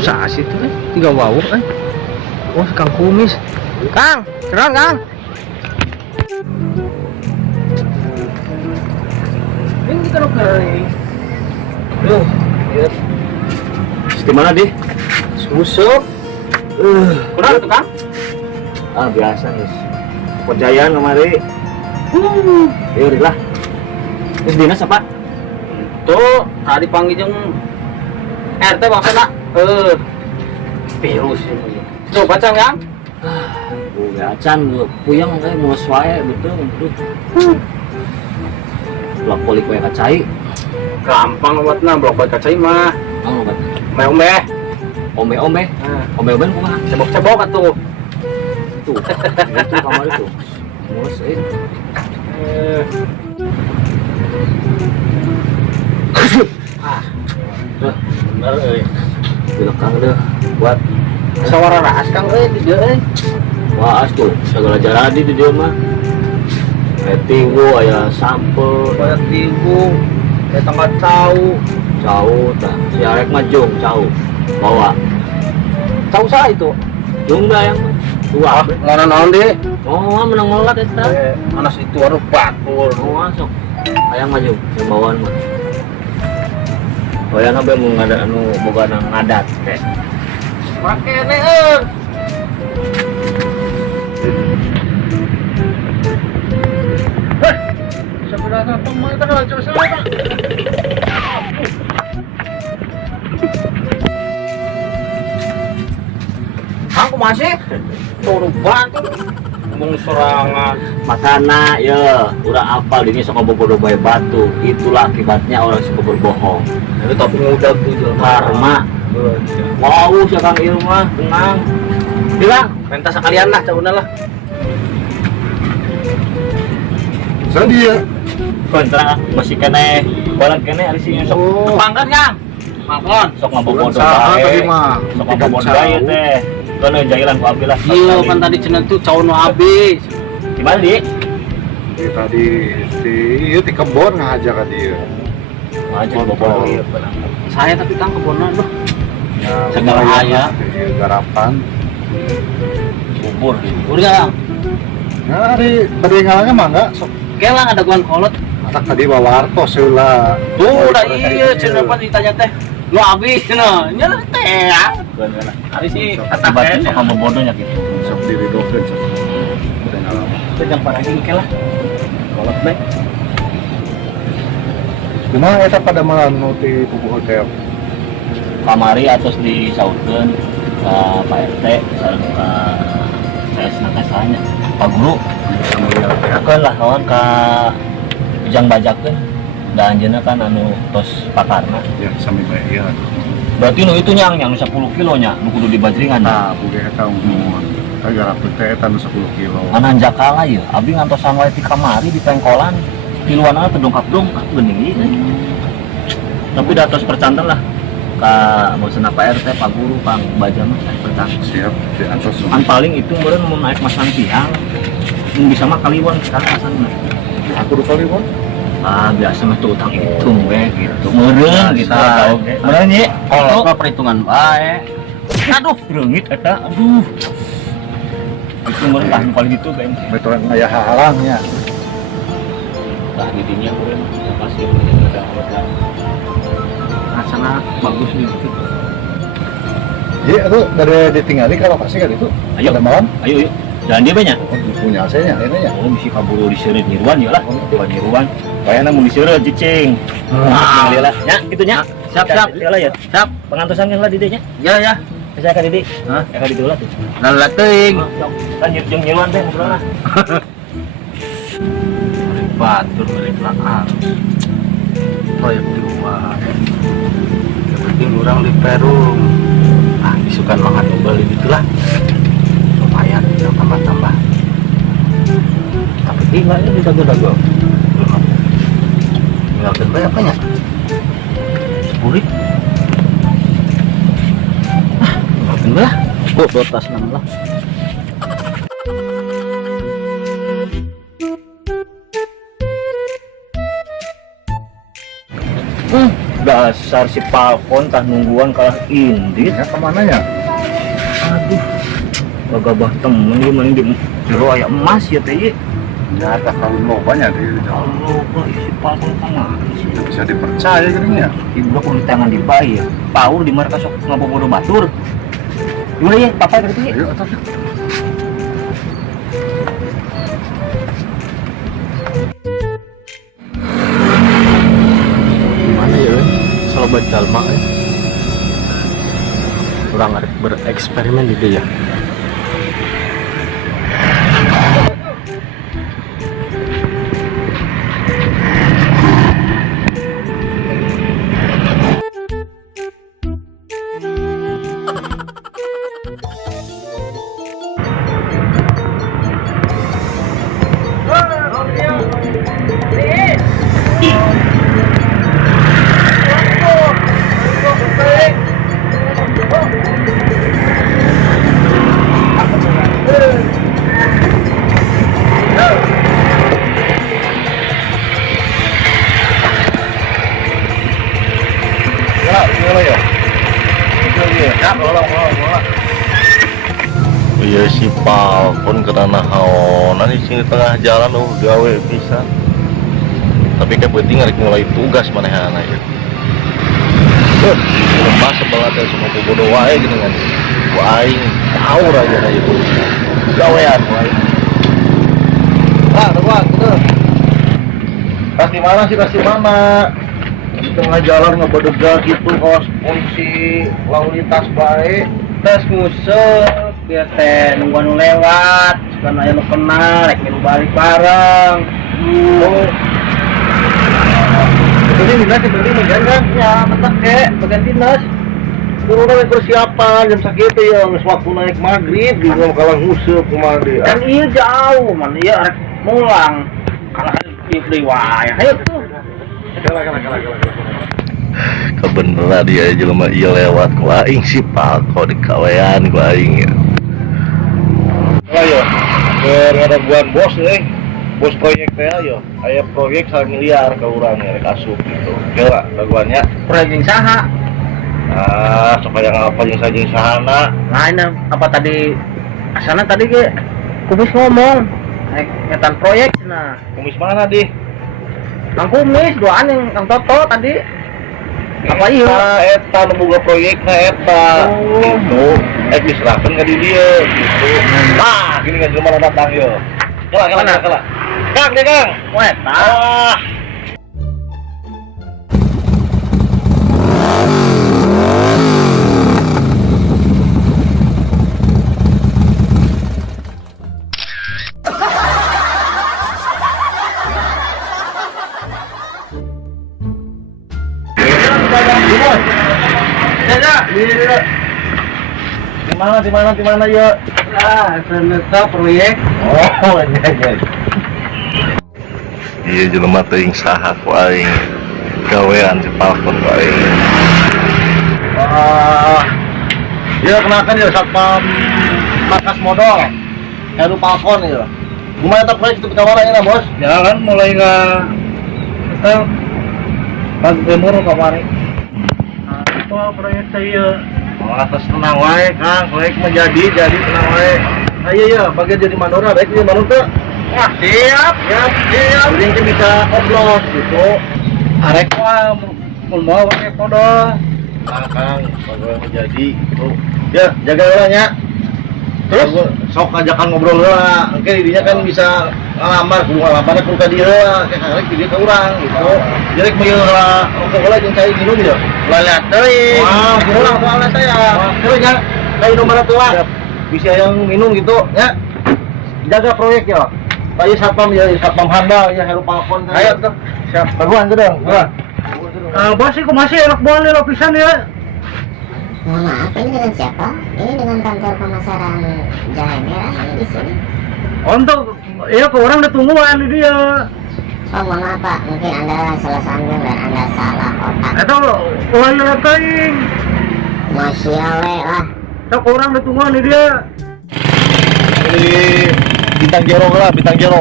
Sasi tuh tiga wawuk wah Kang Kumis Kang keran Kang ini kita kering loh ya di mana di susuk kurang tuh Kang biasa guys perjayaan kemari ya udah terus dinas apa tuh tadi panggil yang RT maksudnya virus ini tuh baca Kang acan puyang kayak mau suai betul blok poli kue kacai gampang buatnya blok buat kacai mah ombe ombe kumaha cebok atuh itu kamar itu mus bener bilang Kang deh buat sawara ras Kang di dia wah tuh segala jaradi di dia mah tiwu aya sampe banyak tiwu tanggal tahu tah si arek mah jong cau bawa tahu saya itu jong dah yang dua mana naon deh menang melat eta anas itu harus batul masuk ayang maju yang bawaan mah yang apa mau ngada anu boga nang ngadat teh make neun sebenarnya teman kita aja sana aku masih turun bantu ngomong serangan makana ya udah apal ini sok bobodo bae batu itulah akibatnya orang suka berbohong itu tapi mudah tuh karma wow si Kang Ilma tenang bilang minta sekalian lah cauna lah Sadia kontra masih kene balang kene ari sing sok pangkat Kang Malkon sok ngabobodo tadi bae mah sok ngabobodo bae teh kono jailan ku abi lah iya kan tadi cenah tuh cauna habis gimana di tadi di kebon ngajak ka dia aja bobodo saya tapi Kang kebona tuh segala aya garapan bubur udah nah tadi ngalangnya mah enggak sok kelang ada guan kolot matak tadi wawarto seula tuh udah iya cenah pas ditanya teh lu habis cenah nya teh hari sih akibatnya sok ngabobodonya gitu sok diridokeun sok tadi ngalang itu jam paragi lah kolot bae kumaha eta pada malam nu ti pupuh hotel kamari atus disautkeun ka Pak RT sareng ka saya senakasanya Pak Guru akeun lah kawan ka ujang bajakeun da anjeunna kan anu tos pakarna ya sami bae ieu berarti nu itu nyang 10 kilo nya nu kudu dibajringan nah buge eta umum garapkeun teh eta nu 10 kilo ananja kala ieu abi ngantosan wae ti kamari di pengkolan tiluanna teu dongkap-dongkap geuning ieu tapi da tos percanten lah ka bosan Pak RT, Pak Guru, Kang Baja mah saya Siap di atas. kan paling itu meureun mau naik masang tiang mun bisa mah kaliwan sekarang asalna Aku udah kali bang. biasa mah tuh utang hitung we gitu meureun gitu meureun ye Kalau mah perhitungan bae. aduh reungit eta aduh itu meureun tahan kali gitu kan Metode ayah halangnya. tah didinya meureun kasih ada rasana bagus gitu. Iya itu dari ditinggali ke lokasi kan itu. Ayo. Pada malam. Ayo yuk jalan dia banyak Oh, punya saya ini ya. oh bisa kaburu di seureut nyiruan ya lah bukan nyiruan kayaknya mau di seureut cicing tinggal lah ya gitu nya Siap. lah ya Siap. pengantosan lah di dinya Ya. saya akan di Hah? akan di dulu tuh Lalat teuing. kan jeung nyiruan teh ngobrol lah Batur dari belakang. Proyek di rumah. Yang penting orang di Perum. Disukan makan beli gitulah. Lumayan, tambah-tambah. Tapi tinggal ini dago-dago. Tinggal berapa apanya? 10.000. Tinggal lah. Kok dotas lah. dasar si Falcon tah nungguan kalah indit Ya kemana ya? aduh gagabah temen dia mending di jero aya emas ya teh Ya tak kawin mau banyak di jalan. Allah kok si Falcon kemana sih Tidak bisa dipercaya jadinya. ibu aku di tangan dibayar paur di markas sok ngabobodo batur gimana ya papa gitu ya Ayo atas. Gimana ya sobat jalma orang harus bereksperimen di dia. Iya si Falcon karena haonan di sini tengah jalan gawe bisa. Tapi kayak penting harus mulai tugas manehana ya. Lepas banget ya sama bodoh wae gitu kan. Ku aing tahu aja na itu. Gawean wae. Teman, gitu. Pas di mana sih? Pas di mana? Di tengah jalan ngebedega gitu kos polisi lalu lintas baik. Tes ngusuk biar teh nungguan nu lewat suka aya nu kenal rek nu balik bareng. Oh. Jadi dinas seperti ini kan? Ya mantap ke bagian dinas. Kudu naik persiapan jam sakitu ya, geus waktu naik maghrib di kalah nguseup kumaha deui. Kan ieu jauh man ieu arek mulang. Kalau ieu deui wae. Hayo tuh. Kalah. Kebeneran dia jelema iya lewat ku aing si Falcon di kawean ku aing ya. Ayo, ngadaguan bos bos proyek teh ayo. Aya proyek 1 miliar ka urang rek asup gitu. Kira daguannya. Proyek jeung saha? Supaya ngapa jeung saja sahana. Lain apa tadi asana tadi ge kumis ngomong. Ngetan proyek cenah. Kumis mana di? Kang Kumis doaan yang Kang Toto tadi. Apa ieu? Eta nu boga proyekna eta. Oh. Gitu. Diserahkeun ka di dieu gitu. Nah, gini kan cuma datang yo. Kala. Kang, deh Kang. Weta. Di mana ya? Ternyata proyek. Oh, iya. Iya jelema teuing saha ku aing. Gawean si Falcon ku aing. Dia kenakan ya satpam markas modal. Heru Falcon ya. Gimana tak proyek itu penawarannya lah bos? Ya kan mulai nggak kita pagi timur kemarin. Nah, itu proyek saya. Oh, atas tenang wae Kang, proyek menjadi tenang wae. Ah iya iya, bagian jadi mandora baik jadi mandor tuh. Wah siap. Jadi kita bisa upload gitu. Arek wah mau pakai kodok. Nah Kang, kalau menjadi gitu. Ya jaga orangnya. Terus sok ajakan ngobrol lah. Oke, didinya kan bisa ngalamar, kudu ngalamarnya kudu ka dieu lah. Kayak karek dia ke urang gitu. Jadi mau lah rokok lah jeung cai minum ya. Lihat teuing. Wah, kurang soalnya saya. Terus ya, kayak nomor satu lah. Bisa yang minum gitu, ya. Jaga proyek ya. Kayak satpam ya, satpam handal ya, Heru Falcon. Ayo tuh. Siap. Baguan tuh dong. Bos sih masih enak boleh lo pisan ya. Mohon maaf, ini dengan siapa? Ini dengan kantor pemasaran Jahe Merah ini di sini. Untuk ya ke orang udah tungguan di dia. Oh, mohon maaf Pak, mungkin Anda salah sambung dan Anda salah otak. Itu lihat teuing. Masih awe lah. Tok orang udah tungguan di dia. Ini bintang jero lah, bintang jero.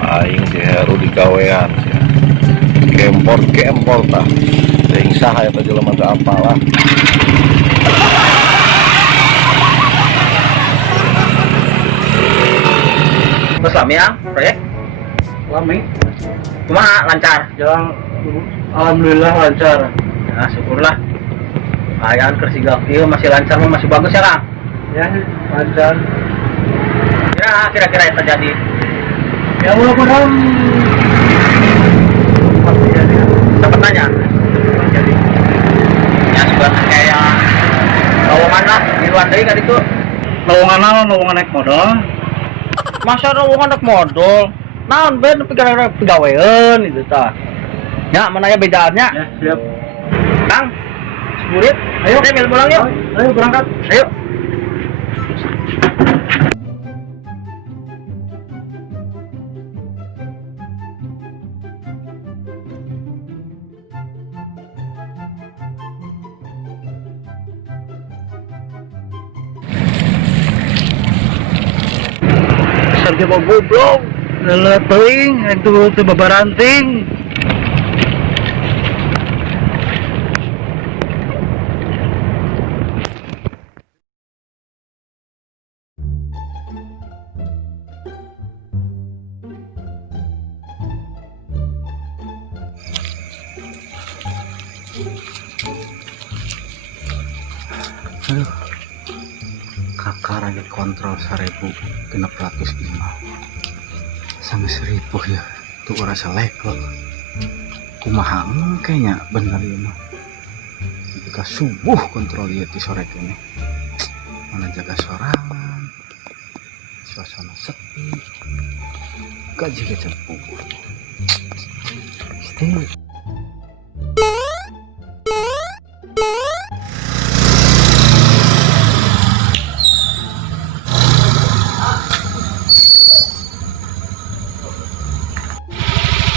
Aing di Heru di gawean ya. Kempor tah. Yang sah ya tadi lama ke apalah. Terus lami ya proyek? Lami. Cuma lancar. Jalan alhamdulillah lancar. Ya syukurlah. Ayaan kersigap ieu masih lancar masih bagus ya Kang? Ya lancar. Ya kira-kira yang terjadi. Ya mudah-mudahan dapat nanya. Jadi ya sudah kayak lowongan lah di luar dari kan itu. Lowongan naik modal. Masa lowongan naik modal? Naon ben pegawaian itu tah. Ya mana ya bedaannya? Ya siap. Kang, murid, ayo kita pulang yuk. Ayo berangkat. Ayo. Sarja mau goblok, leleting, itu babaranting. Aduh, kakak lagi kontrol 1.605 sama 1.000 ya, tuh rasa level kumaha kayaknya bener ya mah. Ketika subuh kontrol dia di sore ini mana jaga sorangan, suasana sepi, gaji kecepu stay.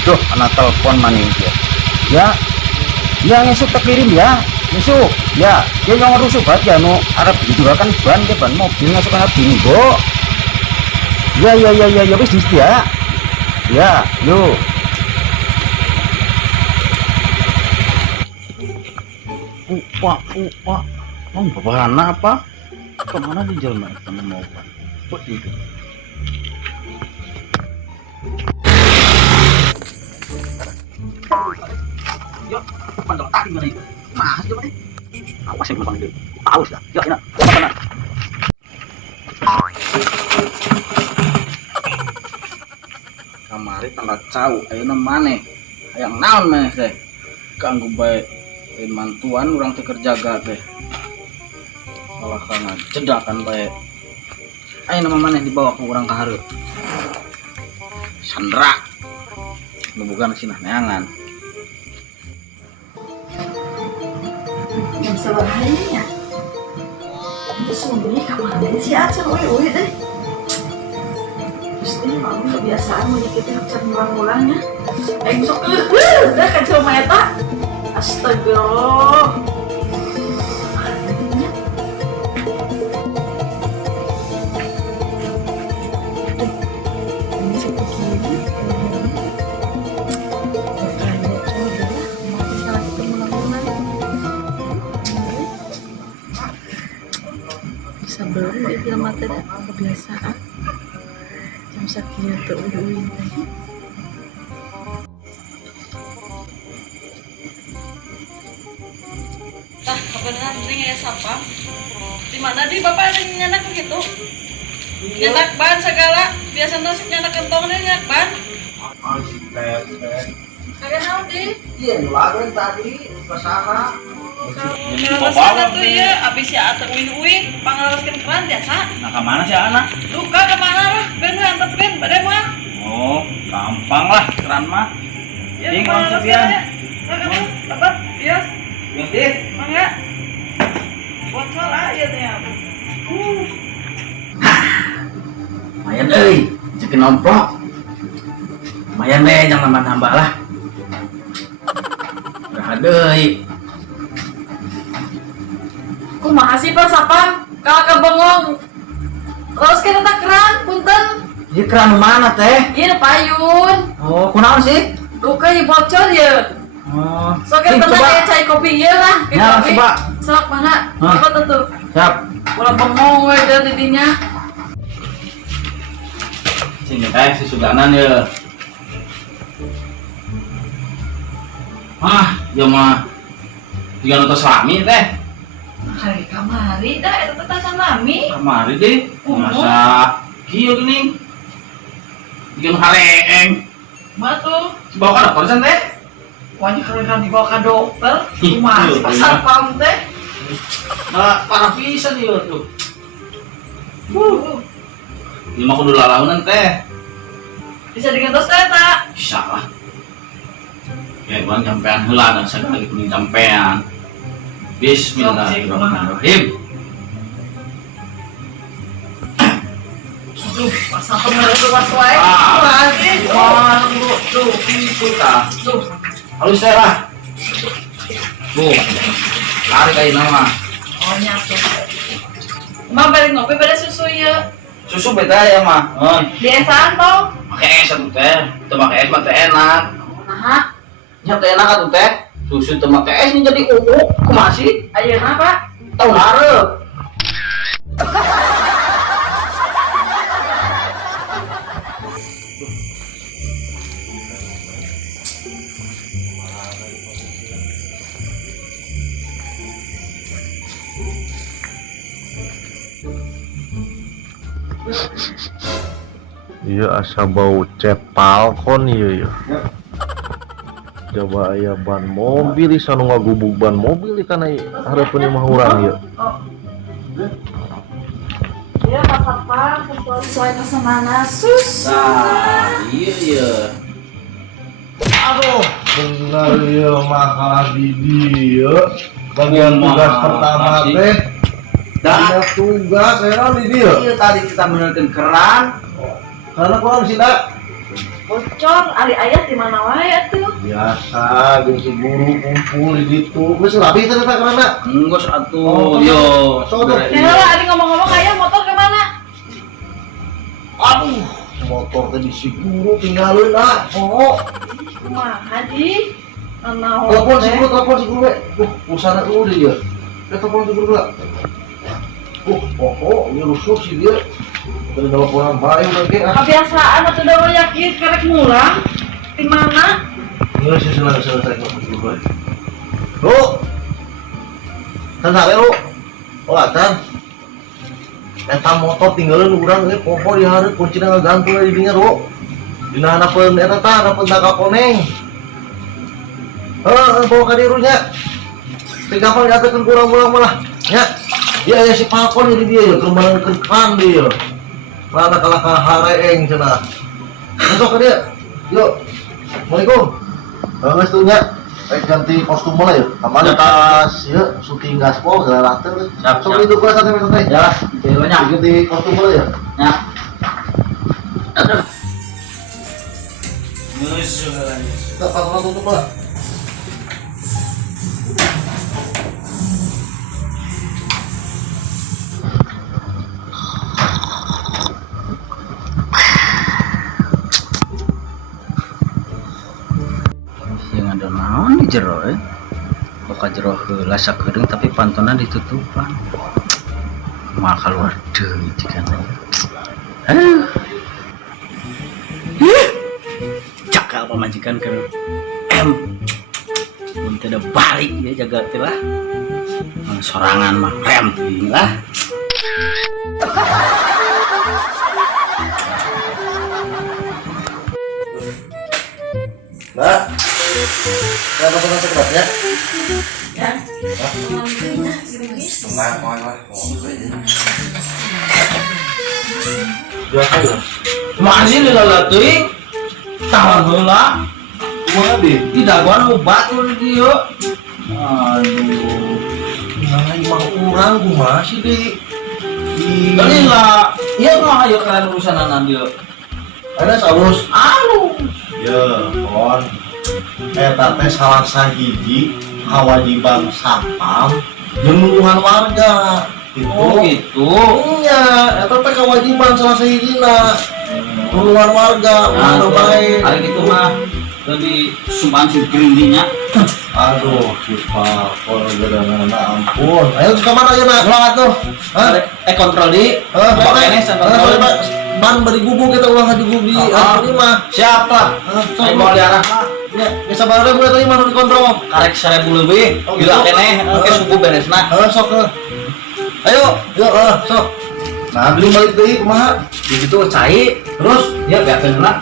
Duh, anak telepon maning dia. Ya ngesuk tak kirim ya. Ngesuk. Ya, dia yang rusuk banget ya no. Arab juga kan ban mobil ngesuk anak bingo. Ya wis dis ya. Ya, yuk. Upa. Mau bawa apa? Kemana di jalan temen mau kan? Buat itu. Yuk, pandang tadi mana itu? Mas, coba deh. Awas yang belakang itu. Awas dah. Yuk, ini. Coba sana. Kamari tanggal cau, ayo mana? Yang naon mah teh? Ganggu bae. Mantuan urang teh kerjaga teh. Malah kana cedakan bae. Ayo nama mana dibawa ke urang ka hareup. Sandra. Nu bukan sinah neangan. Yang sebelahnya itu sembunyi kemana si Aceh uy deh. Terus ini malu kebiasaan menyakiti hak ngulang-ngulangnya. Sok udah kacau mata. Astagfirullah. baru di film mata ada kebiasaan jam sekian tuh udah tah kebenaran ini ya siapa di mana di bapak ada nyanak begitu nyanak ban segala biasa nasi nyanak kentongnya nyanak ban kalian tahu di Iya, lagu tadi masalah. Kalau tuh ya, abis ya atau uin pangalaskan keran biasa. Nah kemana sih anak? Duka kemana lah, ben antar ben, pada mah. Oh gampang lah keran mah. Ya, Ini pangalaskan konsep ya. Kamu dapat, bias, Ngerti? mangga. Bocor aja nih ya. Lumayan euy, cekin nomplok. Lumayan deh, jangan nambah-nambah lah. Udah deui. Kumaha sih pas apa? Kakak bengong. Terus kita tak keran, punten. Ini keran mana teh? Iya payun. Oh, kunaon sih? Duka ya bocor ya. Oh, So kita Nih, tenang coba. ya cai kopi iya lah. Ya, coba. Sok mana? Hah? Coba tentu. Siap. Bola bengong we dan didinya. Sini teh si Suganan ya. Ya mah. Jika nonton selami teh. Hari kamari dah itu tetasan lami. Kamari deh. Masa kieu geuning. Bikin haleeng. Batu. Bawa ka dokter san teh? Wajah kalau kan dibawa ke dokter. Ih, Kumaha tuh, sih pasar iya. pam teh. Nah, parah pisan ieu tuh. Ini mah kudu lalaunan teh. Bisa digantos teh tak? Bisa lah. Ya, gua sampean heula dan saya lagi kuning sampean. Bismillahirrahmanirrahim. Aduh, pasar kemarin tuh pas wae. Ah. Lagi. Wah, tuh, itu tah. Tuh. Halus teh lah. Tuh. Lari kayak nama. Oh nyatu. Mah balik ngopi pada susu ya. Susu beda ya mah. Biasaan toh. Pakai es atuh teh. Teu make es mah teh enak. Nah, Nya teh enak atuh teh. Susu teu make es ini jadi kumaha sih? ayeuna Pak. Tahun hareup. Iya asa bau cepal kon iya ya. Coba aya ban mobil isa nu ngagubug ban mobil kana hareupeun mah urang ya. Ya Mas apa sesuai pesanan susu. Nah, iya. Aduh, benar ya makalah di dia. Bagian tugas pertama teh. Ada tugas saya di dia. Iya tadi kita menekan keran. Karena kurang sih dak. Bocor ari ayat di mana wae tuh. Biasa jeung si guru kumpul di ditu. Geus rapi ternyata karena. Enggus atuh, Oh, yo. so, Bener, Ya lah ari ngomong-ngomong aya motor ke mana? Aduh, motor teh di si guru tinggalin lah. Oh, Kumaha di? Anaon telepon si teh? guru, telepon si guru. Usana dulu dia. Telepon si guru lah. Ini rusuh sih dia. Udah teleponan baik lagi. Kebiasaan atuh da yakin karek mulang. Di mana? Ini sih selesai telepon si guru. Lu, kan lu. Oh, atan. Eta motor tinggalin urang ge popo di hareup kuncina ngagantung di dinya ro. Dina hanapeun eta tah hanapeun taka koneng. Bawa ka dieu nya. Teu gampang diaturkeun ku urang-urang malah. Nya. Iya ya si Falcon ini dia ya kemana kan dia. Mana kalah hareeng cenah. Masuk ke dia. Yuk. Assalamualaikum. Geus tuh nya. Ganti kostum mulai ya. Kamana tas ya syuting gaspol segala rata. Siap, Sok siap. itu gua santai-santai. Ya, celonya. Ganti kostum mulai ya. Ya. Aduh. Musuh lagi. Kita pasang tutup lah. Yang ada naon di jero Buka jero heula sakeureung tapi pantonan ditutupan. mah keluar deui cikan. Jaga pemajikan ke mun teu ada balik ya jaga teh lah. Sorangan mah rem lah. Mbak, saya pesan sekeratnya. Ya. Tenang, lah. Masih lila teuing. Tahun heula. Kumaha di? Di daguan obat di dieu. Aduh. Nah, emang urang kumaha sih di? Kali lah, ieu mah ayo kalian urusanan dieu. Ada salus. Anu, Ya, kon. Eta teh salah sahiji kewajiban satpam jeung lingkungan warga. oh gitu. Iya, eta teh kewajiban salah sahijina. Lingkungan warga, Nah, udah baik. hari gitu mah lebih sumpah si gerindinya. Aduh, si Pak, ampun. Ayo ke mana aja nak? Semangat tuh. Hah? Kontrol di. Ini kontrol. Ban beri gubuk kita ulang aja gubuk di ini mah. Siapa? Saya mau diarah. Ya, bisa bareng boleh tadi mana dikontrol. Karek 1000 lebih. Oh, Gila gitu? keneh, oke suku beresna. Sok. Ayo, yuk, sok. Nah, beli balik deui kumaha? Di situ cai, terus dia biarkan lah.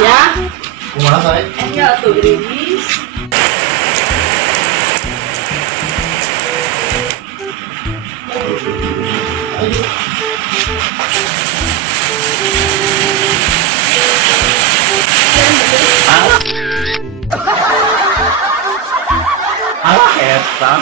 Ya. Kumaha saya? Enggak tuh gerimis. Alah eta.